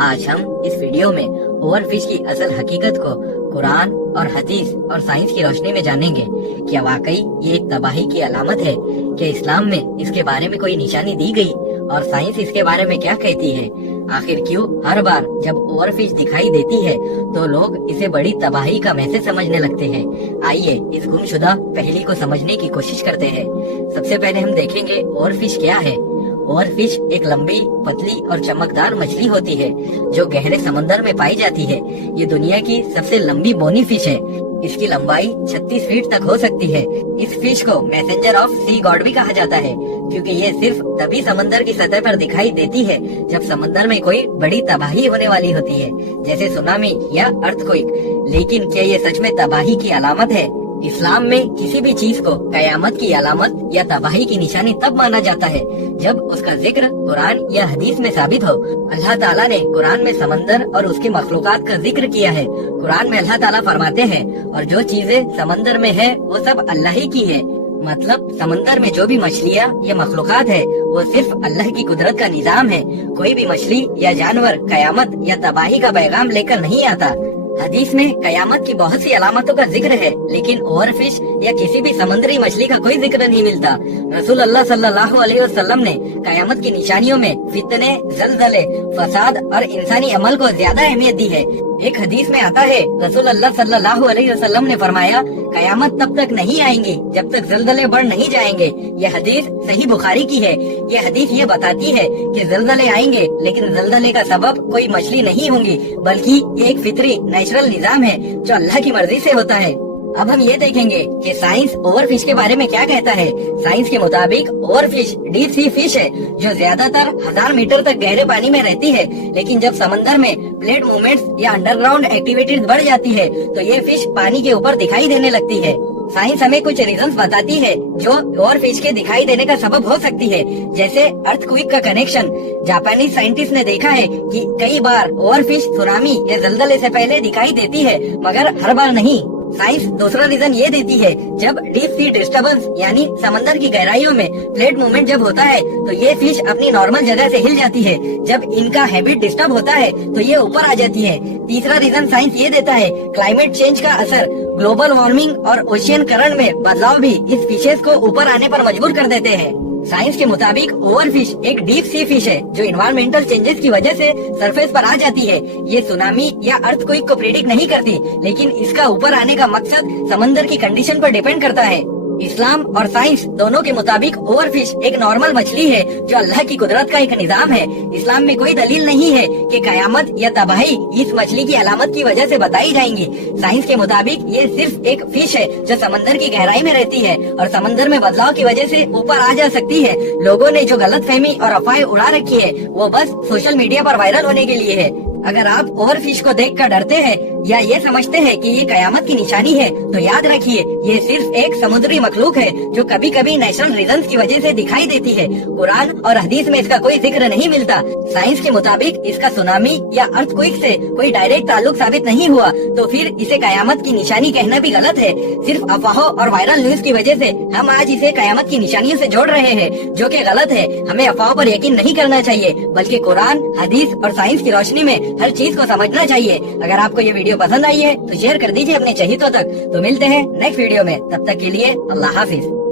آج ہم اس ویڈیو میں اوور فش کی اصل حقیقت کو قرآن اور حدیث اور سائنس کی روشنی میں جانیں گے۔ کیا واقعی یہ ایک تباہی کی علامت ہے؟ کہ اسلام میں اس کے بارے میں کوئی نشانی دی گئی اور سائنس اس کے بارے میں کیا کہتی ہے؟ آخر کیوں ہر بار جب اوور فش دکھائی دیتی ہے تو لوگ اسے بڑی تباہی کا میسج سمجھنے لگتے ہیں؟ آئیے اس گم شدہ پہلی کو سمجھنے کی کوشش کرتے ہیں۔ سب سے پہلے ہم دیکھیں گے اوور فش کیا ہے۔ اوور فش ایک لمبی، پتلی اور چمکدار مچھلی ہوتی ہے جو گہرے سمندر میں پائی جاتی ہے۔ یہ دنیا کی سب سے لمبی بونی فش ہے۔ اس کی لمبائی 36 فیٹ تک ہو سکتی ہے۔ اس فش کو میسنجر آف سی گاڈ بھی کہا جاتا ہے کیونکہ یہ صرف تبھی سمندر کی سطح پر دکھائی دیتی ہے جب سمندر میں کوئی بڑی تباہی ہونے والی ہوتی ہے، جیسے سونامی یا ارتھ کوئک۔ لیکن کیا یہ سچ میں تباہی کی علامت ہے؟ اسلام میں کسی بھی چیز کو قیامت کی علامت یا تباہی کی نشانی تب مانا جاتا ہے جب اس کا ذکر قرآن یا حدیث میں ثابت ہو۔ اللہ تعالیٰ نے قرآن میں سمندر اور اس کی مخلوقات کا ذکر کیا ہے۔ قرآن میں اللہ تعالیٰ فرماتے ہیں، اور جو چیزیں سمندر میں ہے وہ سب اللہ ہی کی ہے۔ مطلب سمندر میں جو بھی مچھلیاں یا مخلوقات ہے وہ صرف اللہ کی قدرت کا نظام ہے۔ کوئی بھی مچھلی یا جانور قیامت یا تباہی کا پیغام لے کر نہیں آتا۔ حدیث میں قیامت کی بہت سی علامتوں کا ذکر ہے، لیکن اوور فش یا کسی بھی سمندری مچھلی کا کوئی ذکر نہیں ملتا۔ رسول اللہ صلی اللہ علیہ وسلم نے قیامت کی نشانیوں میں فتنے، زلزلے، فساد اور انسانی عمل کو زیادہ اہمیت دی ہے۔ ایک حدیث میں آتا ہے، رسول اللہ صلی اللہ علیہ وسلم نے فرمایا، قیامت تب تک نہیں آئیں گی جب تک زلزلے بڑھ نہیں جائیں گے۔ یہ حدیث صحیح بخاری کی ہے۔ یہ حدیث یہ بتاتی ہے کہ زلزلے آئیں گے، لیکن زلزلے کا سبب کوئی مچھلی نہیں ہوں گی، بلکہ یہ ایک فطری نیچرل نظام ہے جو اللہ کی مرضی سے ہوتا ہے۔ اب ہم یہ دیکھیں گے کہ سائنس اوور فش کے بارے میں کیا کہتا ہے۔ سائنس کے مطابق over fish deep sea fish ہے جو زیادہ تر 1000 میٹر تک گہرے پانی میں رہتی ہے، لیکن جب سمندر میں پلیٹ موومنٹس یا انڈر گراؤنڈ ایکٹیویٹیز بڑھ جاتی ہے تو یہ فش پانی کے اوپر دکھائی دینے لگتی ہے۔ سائنس ہمیں کچھ ریزنز بتاتی ہے جو اوور فش کے دکھائی دینے کا سبب ہو سکتی ہے، جیسے ارتھ کوئک کا کنیکشن۔ جاپانی سائنٹسٹ نے دیکھا ہے کہ کئی بار اوور فش سونامی یا زلزلے سے پہلے دکھائی دیتی ہے، مگر ہر بار نہیں۔ سائنس دوسرا ریزن یہ دیتی ہے، جب ڈیپ سی ڈسٹربنس یعنی سمندر کی گہرائیوں میں پلیٹ موومنٹ جب ہوتا ہے تو یہ فش اپنی نارمل جگہ سے ہل جاتی ہے۔ جب ان کا ہیبٹ ڈسٹرب ہوتا ہے تو یہ اوپر آ جاتی ہے۔ تیسرا ریزن سائنس یہ دیتا ہے، کلائمیٹ چینج کا اثر، گلوبل وارمنگ اور اوشین کرنٹ میں بدلاؤ بھی اس فشز کو اوپر آنے پر مجبور کر دیتے ہیں۔ سائنس کے مطابق اوور فش ایک ڈیپ سی فش ہے جو انوائرمنٹل چینجز کی وجہ سے سرفیس پر آ جاتی ہے۔ یہ سونامی یا ارتھ کوئک کو پریڈکٹ نہیں کرتی، لیکن اس کا اوپر آنے کا مقصد سمندر کی کنڈیشن پر ڈیپینڈ کرتا ہے۔ اسلام اور سائنس دونوں کے مطابق اوور فش ایک نارمل مچھلی ہے جو اللہ کی قدرت کا ایک نظام ہے۔ اسلام میں کوئی دلیل نہیں ہے کہ قیامت یا تباہی اس مچھلی کی علامت کی وجہ سے بتائی جائیں گی۔ سائنس کے مطابق یہ صرف ایک فش ہے جو سمندر کی گہرائی میں رہتی ہے اور سمندر میں بدلاؤ کی وجہ سے اوپر آ جا سکتی ہے۔ لوگوں نے جو غلط فہمی اور افواہیں اڑا رکھی ہے وہ بس سوشل میڈیا پر وائرل ہونے کے لیے ہے۔ اگر آپ اوور فش کو دیکھ کر ڈرتے ہیں یا یہ سمجھتے ہیں کہ یہ قیامت کی نشانی ہے تو یاد رکھیے، یہ صرف ایک سمندری مخلوق ہے جو کبھی کبھی نیچرل ریزنز کی وجہ سے دکھائی دیتی ہے۔ قرآن اور حدیث میں اس کا کوئی ذکر نہیں ملتا۔ سائنس کے مطابق اس کا سونامی یا ارتھ کوئک سے کوئی ڈائریکٹ تعلق ثابت نہیں ہوا، تو پھر اسے قیامت کی نشانی کہنا بھی غلط ہے۔ صرف افواہوں اور وائرل نیوز کی وجہ سے ہم آج اسے قیامت کی نشانیوں سے جوڑ رہے ہیں، جو کہ غلط ہے۔ ہمیں افواہوں پر یقین نہیں کرنا چاہیے، بلکہ قرآن، حدیث اور سائنس کی روشنی میں ہر چیز کو سمجھنا چاہیے۔ اگر آپ کو یہ ویڈیو پسند آئی ہے تو شیئر کر دیجیے اپنے چہیتوں تک۔ تو ملتے ہیں نیکسٹ ویڈیو میں، تب تک کے لیے اللہ حافظ۔